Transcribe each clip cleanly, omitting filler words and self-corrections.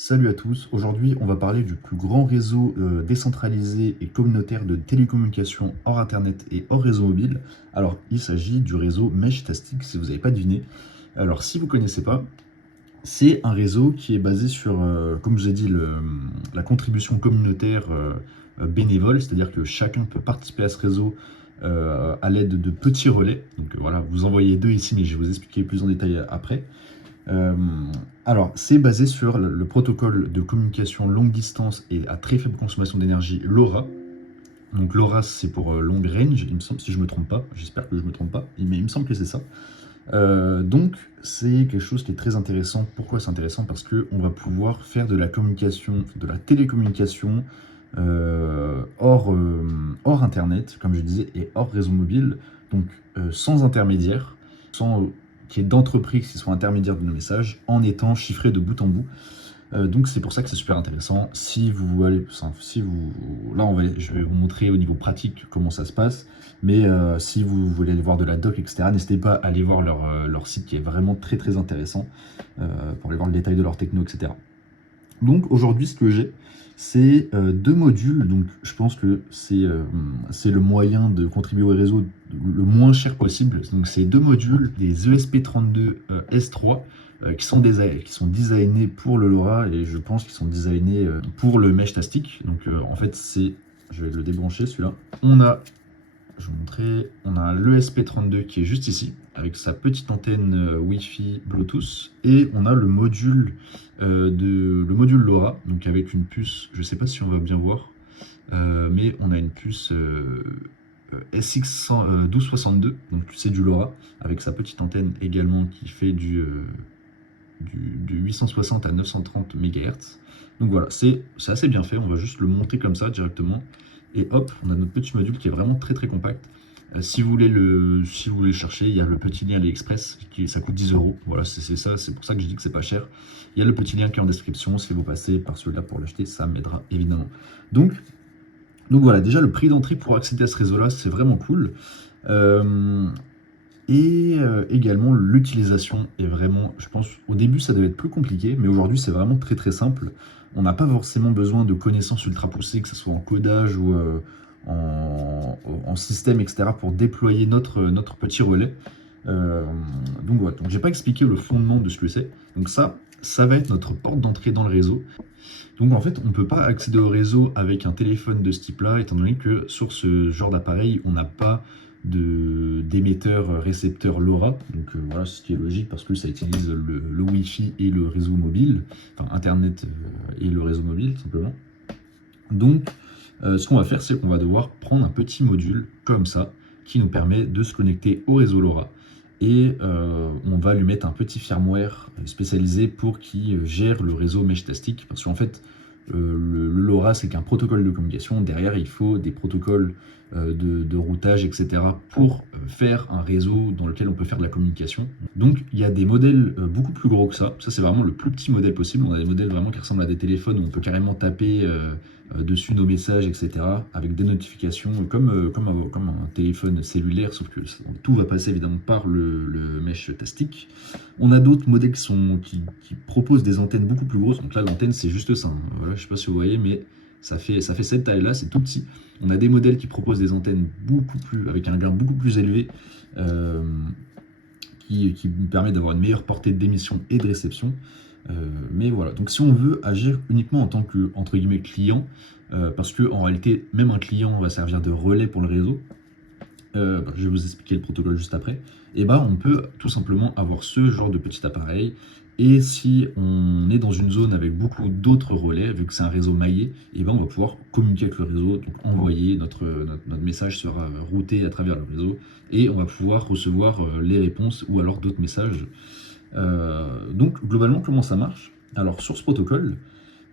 Salut à tous, aujourd'hui on va parler du plus grand réseau décentralisé et communautaire de télécommunications hors internet et hors réseau mobile. Alors il s'agit du réseau Meshtastic si vous n'avez pas deviné. Alors si vous ne connaissez pas, c'est un réseau qui est basé sur, comme je vous ai dit, la contribution communautaire bénévole, c'est-à-dire que chacun peut participer à ce réseau à l'aide de petits relais. Donc voilà, vous en voyez deux ici mais je vais vous expliquer plus en détail après. Euh, alors, c'est basé sur le protocole de communication longue distance et à très faible consommation d'énergie, LoRa. Donc LoRa, c'est pour long range, il me semble, si je me trompe pas. J'espère que je me trompe pas, mais il me semble que c'est ça. Donc, c'est quelque chose qui est très intéressant. Pourquoi c'est intéressant? Parce qu'on va pouvoir faire de la communication, de la télécommunication hors Internet, comme je disais, et hors réseau mobile. Donc, sans intermédiaire, sans qu'il y ait d'entreprises qui soient intermédiaires de nos messages, en étant chiffré de bout en bout. Donc c'est pour ça que c'est super intéressant. Si vous allez, enfin, si vous, là je vais vous montrer au niveau pratique comment ça se passe. Mais si vous voulez aller voir de la doc, etc., n'hésitez pas à aller voir leur site qui est vraiment très très intéressant pour aller voir le détail de leur techno, etc. Donc aujourd'hui, ce que j'ai, c'est deux modules. Donc je pense que c'est le moyen de contribuer au réseau le moins cher possible. Donc c'est deux modules, des ESP32 S3 qui sont designés pour le LoRa et je pense qu'ils sont designés pour le Meshtastic. Donc en fait, je vais le débrancher celui-là. Je vais vous montrer, on a l'ESP32 qui est juste ici, avec sa petite antenne Wi-Fi Bluetooth, et on a le module LoRa, donc avec une puce, je ne sais pas si on va bien voir, mais on a une puce SX1262, donc c'est du LoRa, avec sa petite antenne également qui fait du 860 à 930 MHz. Donc voilà, c'est assez bien fait, on va juste le monter comme ça directement. Et hop, on a notre petit module qui est vraiment très très compact. Si vous voulez le chercher, il y a le petit lien AliExpress, ça coûte 10 euros. Voilà, c'est ça, c'est pour ça que je dis que c'est pas cher. Il y a le petit lien qui est en description, si vous passez par celui-là pour l'acheter, ça m'aidera évidemment. Donc voilà, déjà le prix d'entrée pour accéder à ce réseau-là, c'est vraiment cool. Également, l'utilisation est vraiment, je pense, au début ça devait être plus compliqué, mais aujourd'hui c'est vraiment très très simple. On n'a pas forcément besoin de connaissances ultra poussées, que ce soit en codage ou en système, etc., pour déployer notre petit relais. Donc voilà, donc j'ai pas expliqué le fondement de ce que c'est. Donc ça va être notre porte d'entrée dans le réseau. Donc en fait, on ne peut pas accéder au réseau avec un téléphone de ce type-là, étant donné que sur ce genre d'appareil, on n'a pas d'émetteur récepteur LoRa. Donc voilà, ce qui est logique parce que ça utilise le Wi-Fi et le réseau mobile, enfin Internet et le réseau mobile, tout simplement. Donc ce qu'on va faire, c'est qu'on va devoir prendre un petit module comme ça, qui nous permet de se connecter au réseau LoRa. Et on va lui mettre un petit firmware spécialisé pour qu'il gère le réseau Meshtastic. Parce qu'en fait, le LoRa, c'est qu'un protocole de communication. Derrière, il faut des protocoles de routage, etc. pour faire un réseau dans lequel on peut faire de la communication. Donc, il y a des modèles beaucoup plus gros que ça. Ça, c'est vraiment le plus petit modèle possible. On a des modèles vraiment qui ressemblent à des téléphones où on peut carrément taper dessus nos messages, etc. avec des notifications comme un téléphone cellulaire, sauf que tout va passer évidemment par le Meshtastic. On a d'autres modèles qui proposent des antennes beaucoup plus grosses. Donc là, l'antenne, c'est juste ça. Voilà, je ne sais pas si vous voyez, mais ça fait cette taille-là, c'est tout petit. On a des modèles qui proposent des antennes avec un gain beaucoup plus élevé, qui permet d'avoir une meilleure portée d'émission et de réception. Mais voilà, donc si on veut agir uniquement en tant que, entre guillemets, client, parce que en réalité, même un client va servir de relais pour le réseau, je vais vous expliquer le protocole juste après, et on peut tout simplement avoir ce genre de petit appareil, et si on est dans une zone avec beaucoup d'autres relais, vu que c'est un réseau maillé, et on va pouvoir communiquer avec le réseau, donc envoyer notre message sera routé à travers le réseau, et on va pouvoir recevoir les réponses ou alors d'autres messages. Donc globalement, comment ça marche? Alors sur ce protocole,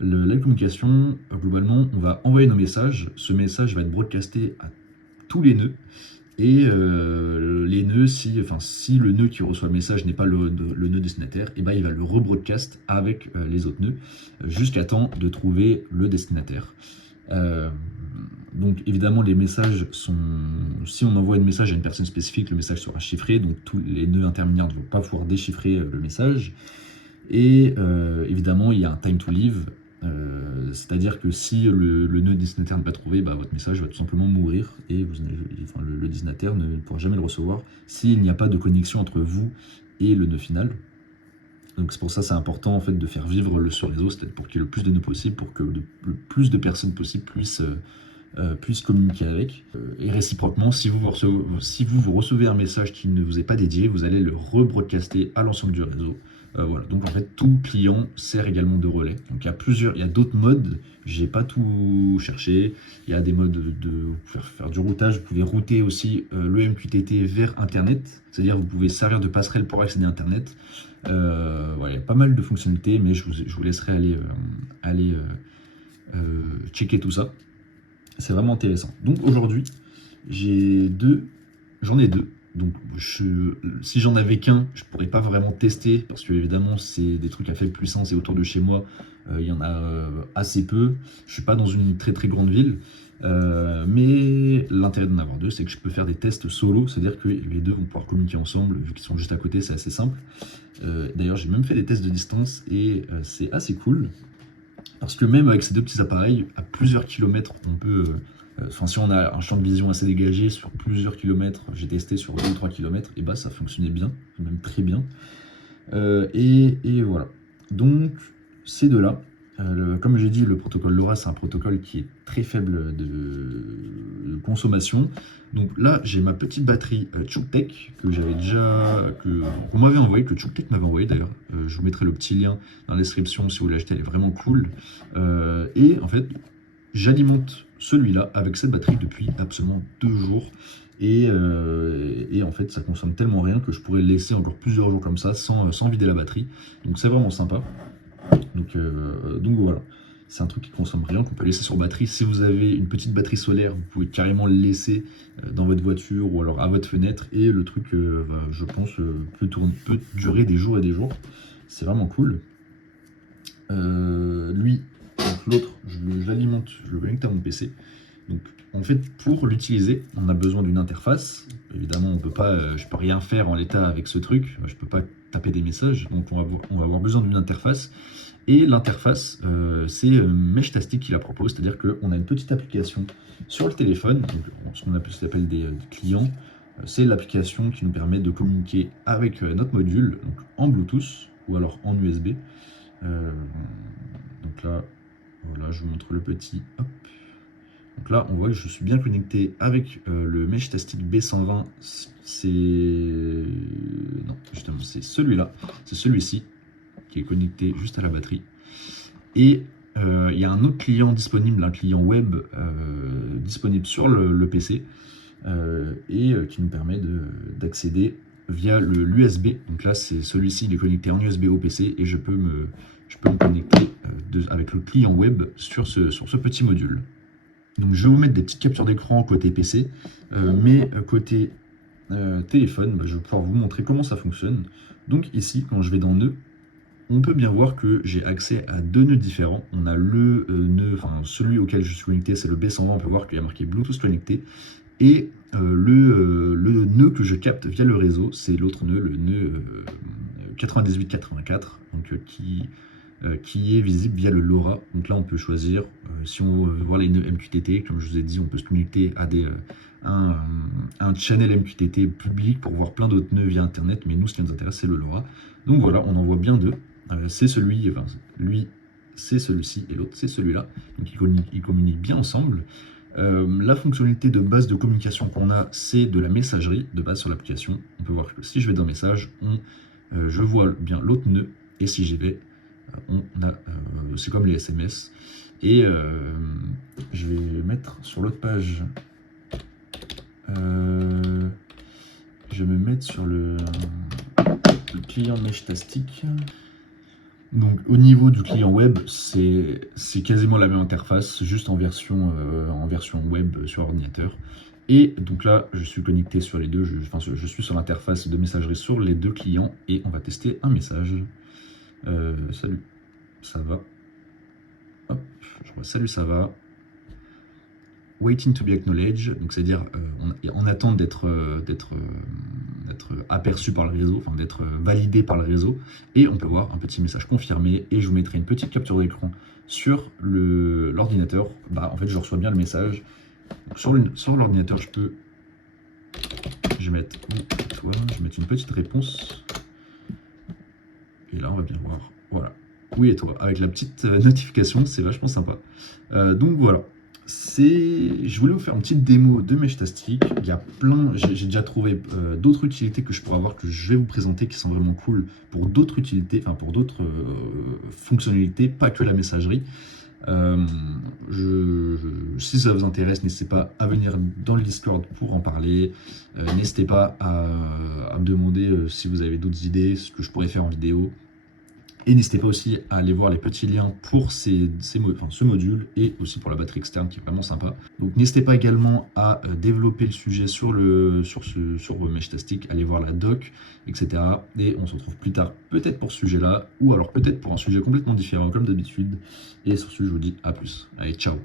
la communication, globalement, on va envoyer nos messages, ce message va être broadcasté à tous les nœuds, et les nœuds, si le nœud qui reçoit le message n'est pas le nœud destinataire, il va le rebroadcast avec les autres nœuds, jusqu'à temps de trouver le destinataire. Donc évidemment, les messages si on envoie un message à une personne spécifique, le message sera chiffré, donc tous les nœuds intermédiaires ne vont pas pouvoir déchiffrer le message. Et évidemment, il y a un time to leave, c'est-à-dire que si le nœud destinataire n'est pas trouvé, bah, votre message va tout simplement mourir et le destinataire ne pourra jamais le recevoir s'il n'y a pas de connexion entre vous et le nœud final. Donc c'est pour ça c'est important en fait de faire vivre ce réseau, c'est-à-dire pour qu'il y ait le plus de nœuds possible, pour que le plus de personnes possibles puissent communiquer avec. Et réciproquement, si vous recevez un message qui ne vous est pas dédié, vous allez le rebroadcaster à l'ensemble du réseau. Voilà. Donc en fait, tout client sert également de relais. Donc il y a d'autres modes, j'ai pas tout cherché. Il y a des modes vous pouvez faire du routage, vous pouvez router aussi le MQTT vers Internet, c'est-à-dire vous pouvez servir de passerelle pour accéder à Internet. Voilà, il y a pas mal de fonctionnalités, mais je vous laisserai aller checker tout ça. C'est vraiment intéressant. Donc aujourd'hui, j'en ai deux. Donc si j'en avais qu'un, je pourrais pas vraiment tester parce que évidemment c'est des trucs à faible puissance et autour de chez moi, il y en a assez peu. Je suis pas dans une très très grande ville, mais l'intérêt d'en avoir deux, c'est que je peux faire des tests solo, c'est-à-dire que les deux vont pouvoir communiquer ensemble vu qu'ils sont juste à côté, c'est assez simple. D'ailleurs, j'ai même fait des tests de distance et c'est assez cool. Parce que même avec ces deux petits appareils, à plusieurs kilomètres, on peut. Si on a un champ de vision assez dégagé sur plusieurs kilomètres, j'ai testé sur 2 ou 3 kilomètres, et bah ça fonctionnait bien, même très bien. Et voilà. Donc, ces deux-là, comme j'ai dit, le protocole LoRa, c'est un protocole qui est très faible de consommation. Donc là, j'ai ma petite batterie Chugtech qu'on m'avait envoyé, que Chugtech m'avait envoyé d'ailleurs. Je vous mettrai le petit lien dans la description si vous voulez l'acheter, elle est vraiment cool. Et en fait, j'alimente celui-là avec cette batterie depuis absolument 2 jours. Et en fait, ça consomme tellement rien que je pourrais le laisser encore plusieurs jours comme ça sans vider la batterie. Donc c'est vraiment sympa. Donc voilà, c'est un truc qui consomme rien, qu'on peut laisser sur batterie. Si vous avez une petite batterie solaire, vous pouvez carrément le laisser dans votre voiture ou alors à votre fenêtre. Et le truc, je pense, peut durer des jours et des jours. C'est vraiment cool. Lui, l'autre, je l'alimente, je le connecte à mon PC. Donc en fait, pour l'utiliser, on a besoin d'une interface. Évidemment, je peux rien faire en l'état avec ce truc. Je peux pas taper des messages, donc on va avoir besoin d'une interface. Et l'interface, c'est Meshtastic qui la propose, c'est-à-dire qu'on a une petite application sur le téléphone, donc ce qu'on s'appelle des clients. C'est l'application qui nous permet de communiquer avec notre module, donc en Bluetooth ou alors en USB. Donc là, voilà, je vous montre le petit. Hop. Donc là, on voit que je suis bien connecté avec le Meshtastic B120. Non, justement, c'est celui-là. C'est celui-ci qui est connecté juste à la batterie. Et il y a un autre client disponible, un client web disponible sur le PC qui nous permet d'accéder via l'USB. Donc là, c'est celui-ci, il est connecté en USB au PC et je peux me connecter avec le client web sur ce petit module. Donc je vais vous mettre des petites captures d'écran côté PC, mais côté téléphone, je vais pouvoir vous montrer comment ça fonctionne. Donc ici, quand je vais dans nœud, on peut bien voir que j'ai accès à deux nœuds différents. On a le nœud, celui auquel je suis connecté, c'est le B120, on peut voir qu'il y a marqué Bluetooth connecté. Et le nœud que je capte via le réseau, c'est l'autre nœud, le nœud 9884, donc qui est visible via le LoRa. Donc là, on peut choisir, si on veut voir les nœuds MQTT, comme je vous ai dit, on peut se connecter à un channel MQTT public pour voir plein d'autres nœuds via Internet, mais nous, ce qui nous intéresse, c'est le LoRa. Donc voilà, on en voit bien deux. C'est lui, c'est celui-ci, et l'autre, c'est celui-là. Donc ils communiquent bien ensemble. La fonctionnalité de base de communication qu'on a, c'est de la messagerie de base sur l'application. On peut voir que si je vais dans Messages, je vois bien l'autre nœud, et si j'y vais, c'est comme les SMS. Et je vais mettre sur l'autre page, je vais me mettre sur le client Meshtastic. Donc au niveau du client web, c'est quasiment la même interface, juste en version web sur ordinateur. Et donc là, je suis connecté sur les deux, je suis sur l'interface de messagerie sur les deux clients et on va tester un message. Salut, ça va. Hop, je vois salut, ça va. Waiting to be acknowledged, donc c'est-à-dire on attend d'être d'être aperçu par le réseau, enfin d'être validé par le réseau. Et on peut voir un petit message confirmé et je vous mettrai une petite capture d'écran sur l'ordinateur. Bah, en fait, je reçois bien le message. Donc, sur l'ordinateur, je vais mettre une petite réponse. Et là, on va bien voir. Voilà. Oui, et toi, avec la petite notification, c'est vachement sympa. Donc voilà. Je voulais vous faire une petite démo de Meshtastic. Il y a plein, j'ai déjà trouvé d'autres utilités que je pourrais avoir, que je vais vous présenter, qui sont vraiment cool pour d'autres utilités, enfin pour d'autres fonctionnalités, pas que la messagerie. Si ça vous intéresse, n'hésitez pas à venir dans le Discord pour en parler. N'hésitez pas à me demander si vous avez d'autres idées, ce que je pourrais faire en vidéo. Et n'hésitez pas aussi à aller voir les petits liens pour ce module et aussi pour la batterie externe qui est vraiment sympa. Donc n'hésitez pas également à développer le sujet sur Meshtastic, allez voir la doc, etc. Et on se retrouve plus tard peut-être pour ce sujet-là ou alors peut-être pour un sujet complètement différent comme d'habitude. Et sur ce, je vous dis à plus. Allez, ciao!